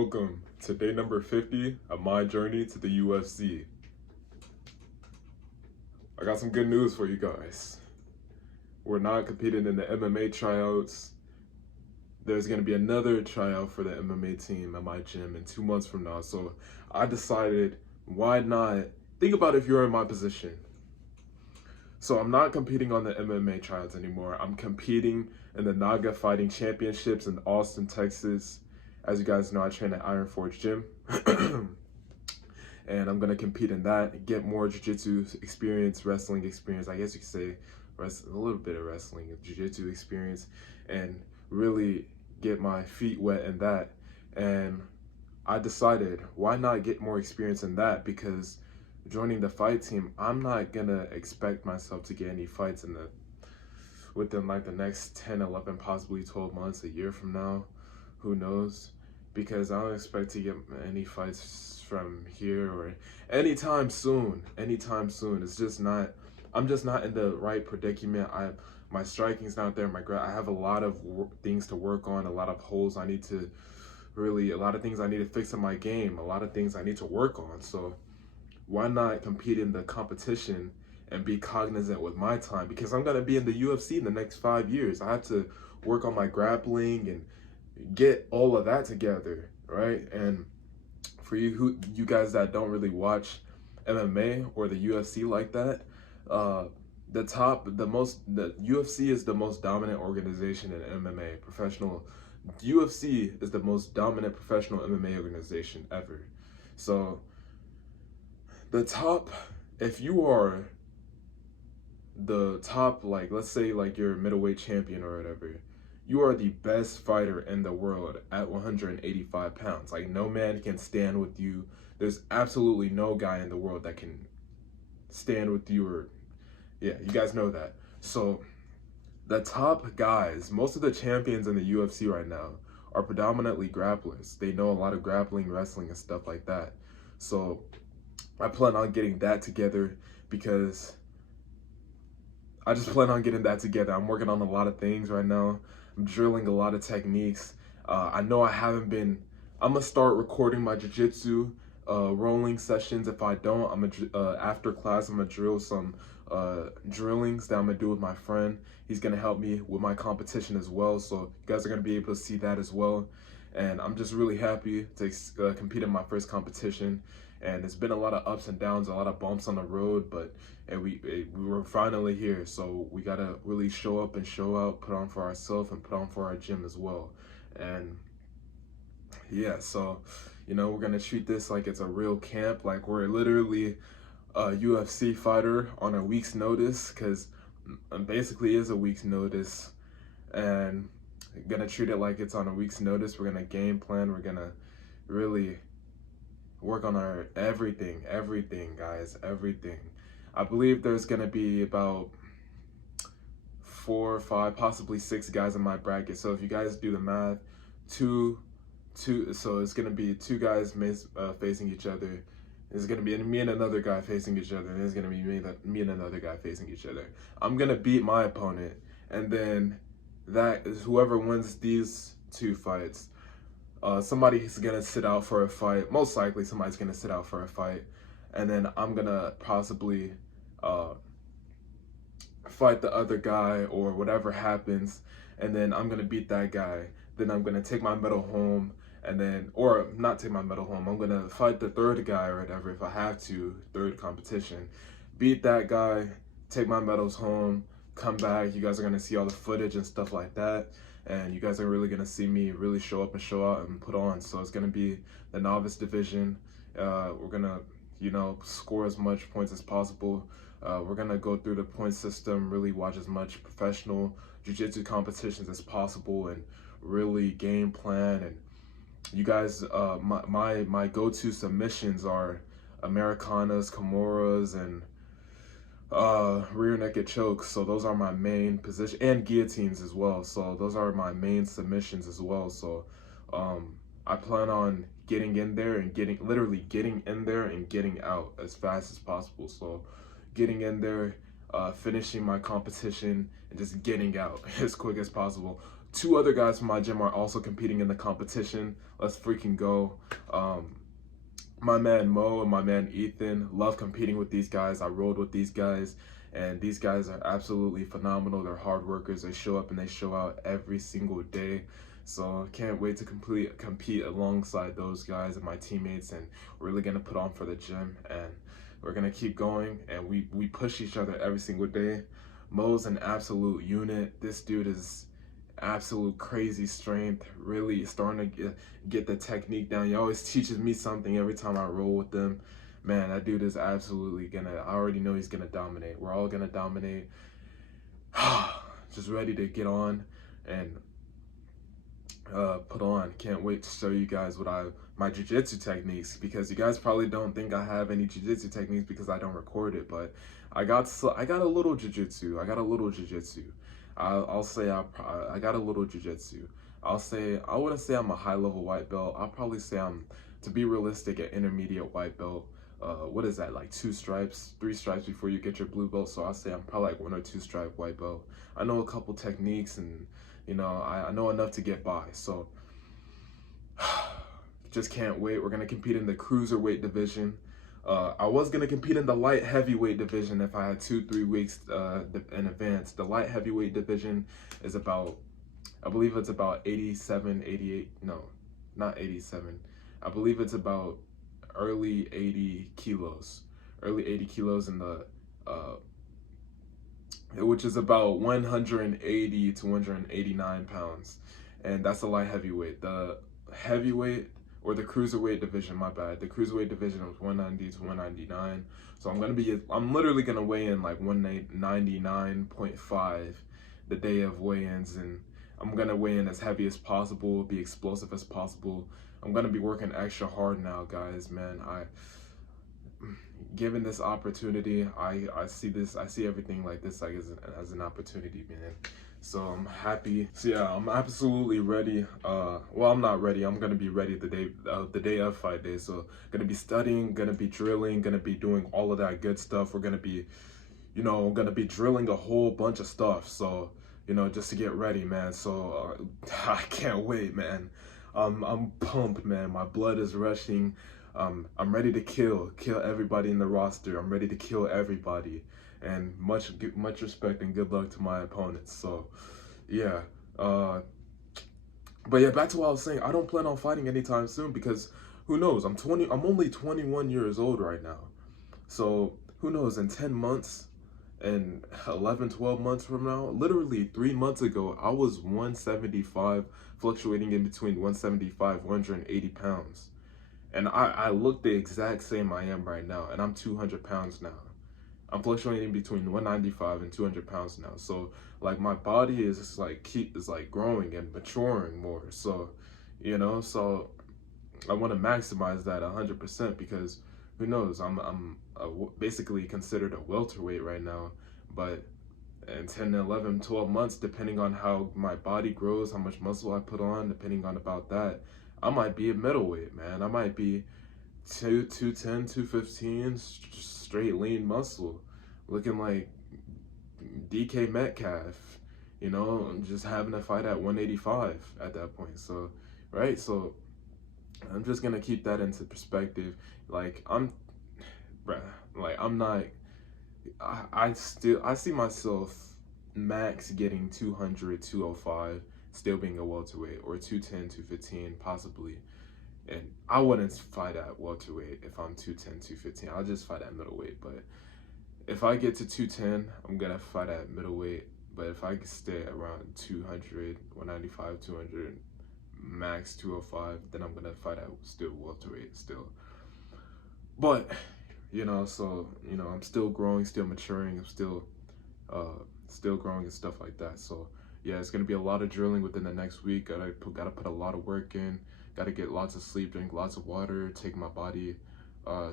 Welcome to day number 50 of my journey to the UFC. I got some good news for you guys. We're not competing in the MMA tryouts. There's going to be another tryout for the MMA team at my gym in 2 months from now. So I decided, why not? Think about if you're in my position. So I'm not competing on the MMA tryouts anymore. I'm competing in the Naga Fighting Championships in Austin, Texas. As you guys know, I train at Iron Forge Gym. And I'm going to compete in that, get more jiu-jitsu experience, wrestling experience, I guess you could say a little bit of wrestling, jiu-jitsu experience, and really get my feet wet in that. And I decided, why not get more experience in that? Because joining the fight team, I'm not going to expect myself to get any fights within like the next 10, 11, possibly 12 months, a year from now. Who knows? Because I don't expect to get any fights from here or anytime soon. It's just not, I'm just not in the right predicament. My striking's not there. I have a lot of things to work on, a lot of holes I need to a lot of things I need to fix in my game, a lot of things I need to work on. So why not compete in the competition and be cognizant with my time? Because I'm going to be in the UFC in the next 5 years. I have to work on my grappling and get all of that together, right? And for you guys that don't really watch MMA or the UFC like that, the UFC is the most dominant organization in MMA. UFC is the most dominant professional MMA organization ever. So the top, if you are the top, like let's say like you're a middleweight champion or whatever, you are the best fighter in the world at 185 pounds. Like, no man can stand with you. There's absolutely no guy in the world that can stand with you, yeah, you guys know that. So the top guys, most of the champions in the UFC right now are predominantly grapplers. They know a lot of grappling, wrestling, and stuff like that. So I plan on getting that together because I just plan on getting that together. I'm working on a lot of things right now. I'm drilling a lot of techniques. I know I'm gonna start recording my jiu-jitsu rolling sessions. If I don't, after class, I'm gonna drill some drillings that I'm gonna do with my friend. He's gonna help me with my competition as well. So you guys are gonna be able to see that as well. And I'm just really happy to compete in my first competition. And it's been a lot of ups and downs, a lot of bumps on the road, but we were finally here. So we gotta really show up and show out, put on for ourselves and put on for our gym as well. And yeah, so we're gonna treat this like it's a real camp, like we're literally a UFC fighter on a week's notice, because basically is a week's notice, and gonna treat it like it's on a week's notice. We're gonna game plan. We're gonna really work on our everything, guys, everything. I believe there's gonna be about 4 or 5, possibly 6 guys in my bracket. So if you guys do the math, so it's gonna be 2 guys facing each other. It's gonna be me and another guy facing each other, and it's gonna be me and another guy facing each other. I'm gonna beat my opponent, and then that is whoever wins these 2 fights. Somebody's gonna sit out for a fight. Most likely somebody's gonna sit out for a fight, and then I'm gonna possibly fight the other guy or whatever happens, and then I'm gonna beat that guy. Then I'm gonna take my medal home, or not take my medal home. I'm gonna fight the 3rd guy or whatever if I have to, 3rd competition, beat that guy, take my medals home, come back. You guys are gonna see all the footage and stuff like that. And you guys are really going to see me really show up and show out and put on. So it's going to be the novice division. We're going to, score as much points as possible. We're going to go through the point system, really watch as much professional jiu-jitsu competitions as possible, and really game plan. And you guys, my go-to submissions are Americanas, Kimuras, and rear naked chokes. So those are my main position, and guillotines as well. So those are my main submissions as well. So I plan on getting in there and literally getting in there and getting out as fast as possible. So getting in there, finishing my competition, and just getting out as quick as possible. Two other guys from my gym are also competing in the competition. Let's freaking go. My man Mo and my man Ethan, love competing with these guys. I rolled with these guys, and these guys are absolutely phenomenal. They're hard workers. They show up and they show out every single day. So can't wait to compete alongside those guys and my teammates, and we're really gonna put on for the gym, and we're gonna keep going, and we push each other every single day. Mo's an absolute unit. This dude is absolute crazy strength, really starting to get the technique down. He always teaches me something every time I roll with them. Man, that dude is absolutely gonna, I already know he's gonna dominate. We're all gonna dominate. Just ready to get on and put on. Can't wait to show you guys my jiu-jitsu techniques, because you guys probably don't think I have any jiu-jitsu techniques because I don't record it, but I got a little jiu-jitsu. I'll say I got a little jiu-jitsu. I wouldn't say I'm a high-level white belt. I'll probably say I'm, to be realistic, an intermediate white belt. What is that, like 2 stripes, 3 stripes before you get your blue belt? So I'll say I'm probably like 1 or 2 stripe white belt. I know a couple techniques, and you know, I know enough to get by. So just can't wait. We're gonna compete in the cruiserweight division. I was gonna compete in the light heavyweight division if I had 2-3 weeks in advance. The light heavyweight division is about, I believe it's about 87, 88, no, not 87. I believe it's about early 80 kilos in the, which is about 180 to 189 pounds. And that's the light heavyweight. The heavyweight, or the cruiserweight division, my bad. The cruiserweight division was 190 to 199. So I'm literally gonna weigh in like 199.5 the day of weigh-ins, and I'm gonna weigh in as heavy as possible, be explosive as possible. I'm gonna be working extra hard now, guys, man. Given this opportunity, I see everything like this like as an opportunity, man. So I'm happy. So yeah, I'm absolutely ready. Well, I'm not ready. I'm gonna be ready the day of fight day. So gonna be studying, gonna be drilling, gonna be doing all of that good stuff. We're gonna be, you know, gonna be drilling a whole bunch of stuff. So, you know, just to get ready, man. So I can't wait, man. I'm pumped, man. My blood is rushing. I'm ready to kill everybody in the roster. I'm ready to kill everybody, and much respect and good luck to my opponents. So, yeah. But yeah, back to what I was saying. I don't plan on fighting anytime soon, because who knows? I'm only 21 years old right now. So who knows? In 10 months, and 11, 12 months from now, literally 3 months ago, I was 175, fluctuating in between 175, 180 pounds. And I look the exact same I am right now, and I'm 200 pounds now. I'm fluctuating between 195 and 200 pounds now. So like my body is just like growing and maturing more. So, you know, so I want to maximize that 100%, because who knows? I'm basically considered a welterweight right now, but in 10, 11, 12 months, depending on how my body grows, how much muscle I put on, depending on about that, I might be a middleweight, man. I might be 210, 215, straight lean muscle, looking like DK Metcalf, you know, just having a fight at 185 at that point. So, right? So I'm just gonna keep that into perspective. Like I'm not, I see myself max getting 200, 205, still being a welterweight, or 210, 215 possibly. And I wouldn't fight at welterweight if I'm 210, 215. I'll just fight at middleweight. But if I get to 210, I'm gonna fight at middleweight. But if I stay around 200, 195, 200, max 205, then I'm gonna fight at still welterweight still. But you know, so you know, I'm still growing, still maturing. I'm still growing and stuff like that. So yeah, it's gonna be a lot of drilling within the next week. Gotta put a lot of work in. Gotta get lots of sleep, drink lots of water, take my body,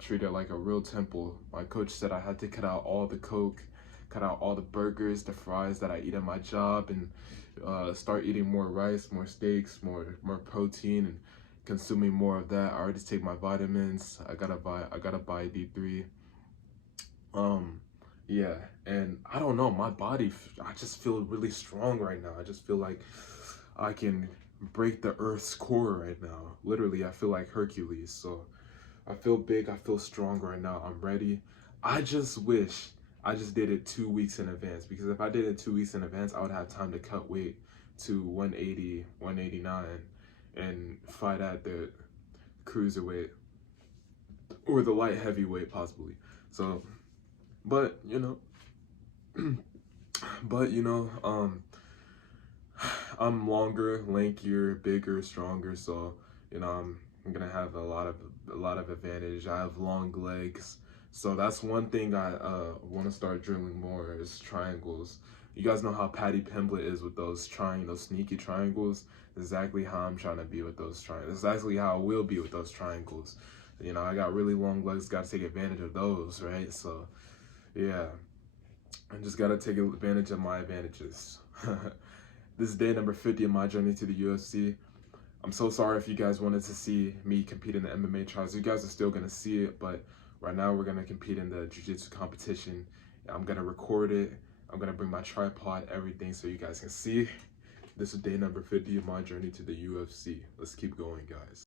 treat it like a real temple. My coach said I had to cut out all the Coke, cut out all the burgers, the fries that I eat at my job, and start eating more rice, more steaks, more protein, and consuming more of that. I already take my vitamins. I gotta buy D3. Yeah, and I don't know, my body, I just feel really strong right now. I just feel like I can break the earth's core right now. Literally, I feel like Hercules. So I feel big, I feel strong right now. I'm ready. I just wish I just did it 2 weeks in advance, because if I did it 2 weeks in advance, I would have time to cut weight to 180, 189 and fight at the cruiserweight or the light heavyweight possibly. So, but but I'm longer, lankier, bigger, stronger, so I'm gonna have a lot of advantage. I have long legs, so that's one thing I want to start drilling more is triangles. You guys know how Patty Pimblett is with those sneaky triangles. Exactly how I'm trying to be with those triangles. Exactly how I will be with those triangles. I got really long legs. Got to take advantage of those, right? So yeah, I just gotta take advantage of my advantages. This is day number 50 of my journey to the UFC. I'm so sorry if you guys wanted to see me compete in the MMA trials. You guys are still gonna see it, but right now we're gonna compete in the jiu-jitsu competition. I'm gonna record it. I'm gonna bring my tripod, everything, so you guys can see. This is day number 50 of my journey to the UFC. Let's keep going, guys.